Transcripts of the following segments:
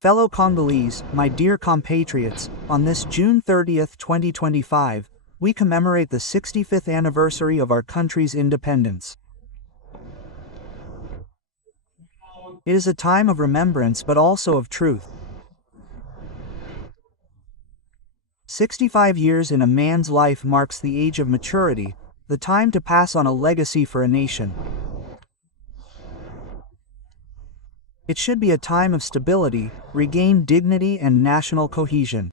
Fellow Congolese, my dear compatriots, on this June 30th, 2025, we commemorate the 65th anniversary of our country's independence. It is a time of remembrance but also of truth. 65 years in a man's life marks the age of maturity, the time to pass on a legacy for a nation. It should be a time of stability, regained dignity and national cohesion.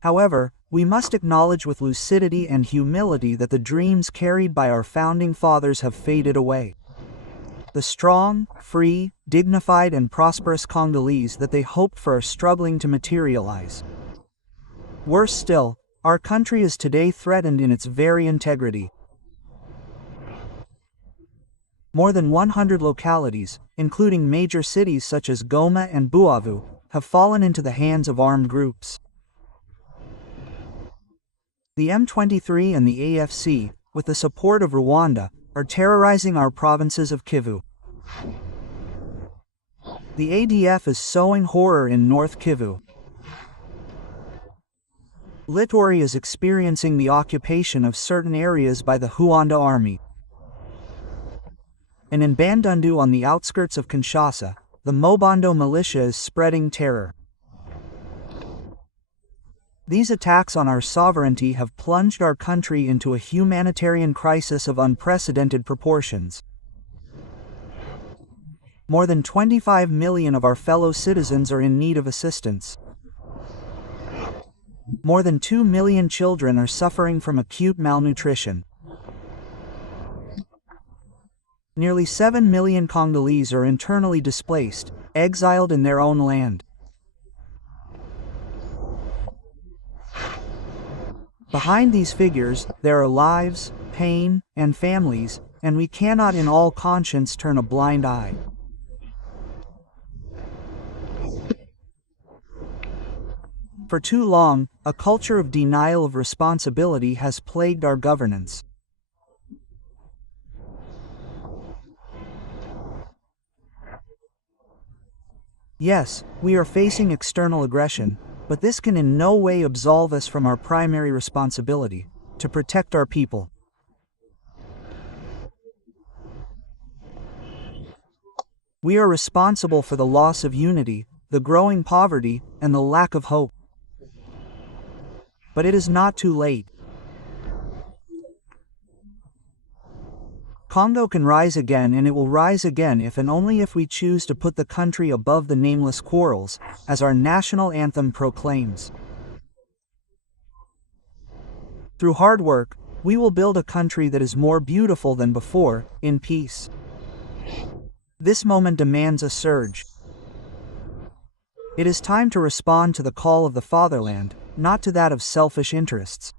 However, we must acknowledge with lucidity and humility that the dreams carried by our founding fathers have faded away. The strong, free, dignified and prosperous Congolese that they hoped for are struggling to materialize. Worse still, our country is today threatened in its very integrity. More than 100 localities, including major cities such as Goma and Buavu, have fallen into the hands of armed groups. The M23 and the AFC, with the support of Rwanda, are terrorizing our provinces of Kivu. The ADF is sowing horror in North Kivu. Lituri is experiencing the occupation of certain areas by the Rwanda army. And in Bandundu on the outskirts of Kinshasa, the Mobondo militia is spreading terror. These attacks on our sovereignty have plunged our country into a humanitarian crisis of unprecedented proportions. More than 25 million of our fellow citizens are in need of assistance. More than 2 million children are suffering from acute malnutrition. Nearly 7 million Congolese are internally displaced, exiled in their own land. Behind these figures, there are lives, pain, and families, and we cannot in all conscience turn a blind eye. For too long, a culture of denial of responsibility has plagued our governance. Yes, we are facing external aggression, but this can in no way absolve us from our primary responsibility, to protect our people. We are responsible for the loss of unity, the growing poverty, and the lack of hope. But it is not too late. Congo can rise again, and it will rise again if and only if we choose to put the country above the nameless quarrels, as our national anthem proclaims. Through hard work, we will build a country that is more beautiful than before, in peace. This moment demands a surge. It is time to respond to the call of the fatherland, not to that of selfish interests.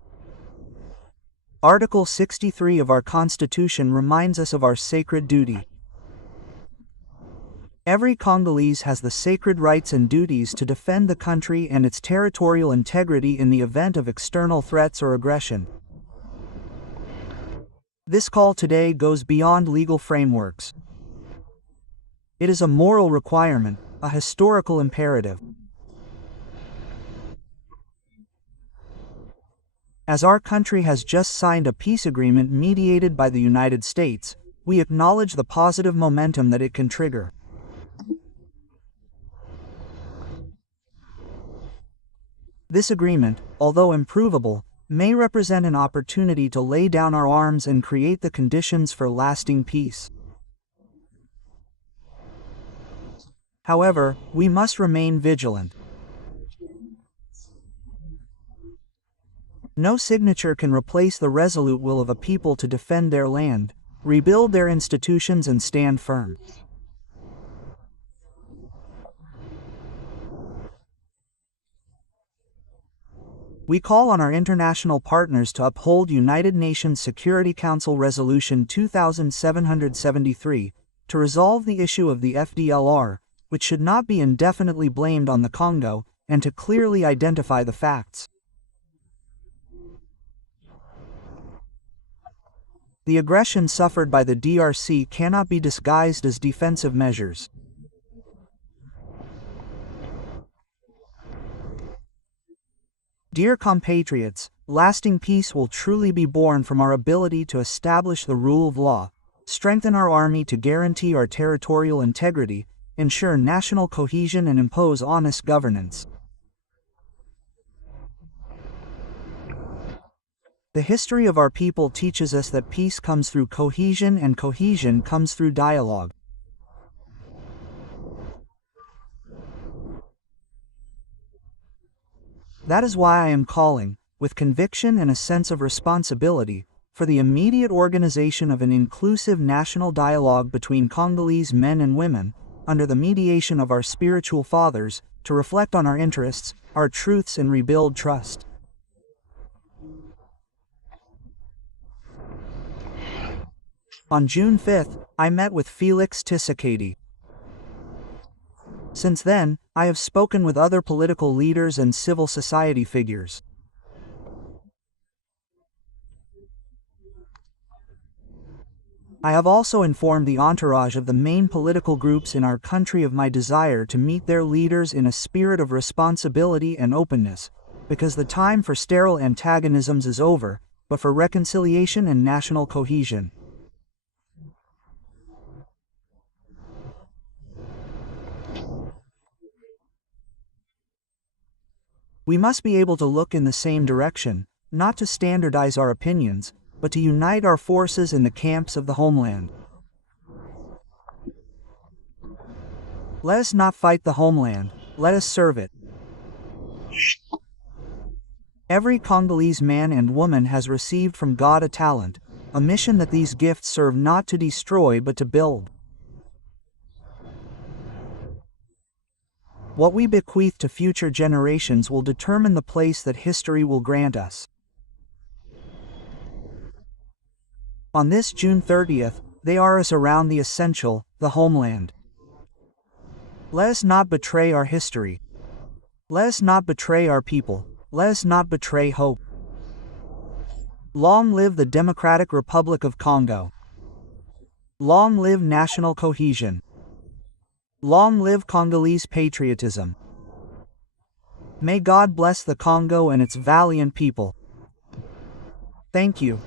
Article 63 of our Constitution reminds us of our sacred duty. Every Congolese has the sacred rights and duties to defend the country and its territorial integrity in the event of external threats or aggression. This call today goes beyond legal frameworks. It is a moral requirement, a historical imperative. As our country has just signed a peace agreement mediated by the United States, we acknowledge the positive momentum that it can trigger. This agreement, although improvable, may represent an opportunity to lay down our arms and create the conditions for lasting peace. However, we must remain vigilant. No signature can replace the resolute will of a people to defend their land, rebuild their institutions and stand firm. We call on our international partners to uphold United Nations Security Council Resolution 2773 to resolve the issue of the FDLR, which should not be indefinitely blamed on the Congo, and to clearly identify the facts. The aggression suffered by the DRC cannot be disguised as defensive measures. Dear compatriots, lasting peace will truly be born from our ability to establish the rule of law, strengthen our army to guarantee our territorial integrity, ensure national cohesion and impose honest governance. The history of our people teaches us that peace comes through cohesion and cohesion comes through dialogue. That is why I am calling, with conviction and a sense of responsibility, for the immediate organization of an inclusive national dialogue between Congolese men and women, under the mediation of our spiritual fathers, to reflect on our interests, our truths and rebuild trust. On June 5th, I met with Felix Tshisekedi. Since then, I have spoken with other political leaders and civil society figures. I have also informed the entourage of the main political groups in our country of my desire to meet their leaders in a spirit of responsibility and openness, because the time for sterile antagonisms is over, but for reconciliation and national cohesion. We must be able to look in the same direction, not to standardize our opinions, but to unite our forces in the camps of the homeland. Let us not fight the homeland, let us serve it. Every Congolese man and woman has received from God a talent, a mission that these gifts serve not to destroy but to build. What we bequeath to future generations will determine the place that history will grant us. On this June 30th, they are us around the essential, the homeland. Let us not betray our history. Let us not betray our people. Let us not betray hope. Long live the Democratic Republic of Congo. Long live national cohesion. Long live Congolese patriotism. May God bless the Congo and its valiant people. Thank you.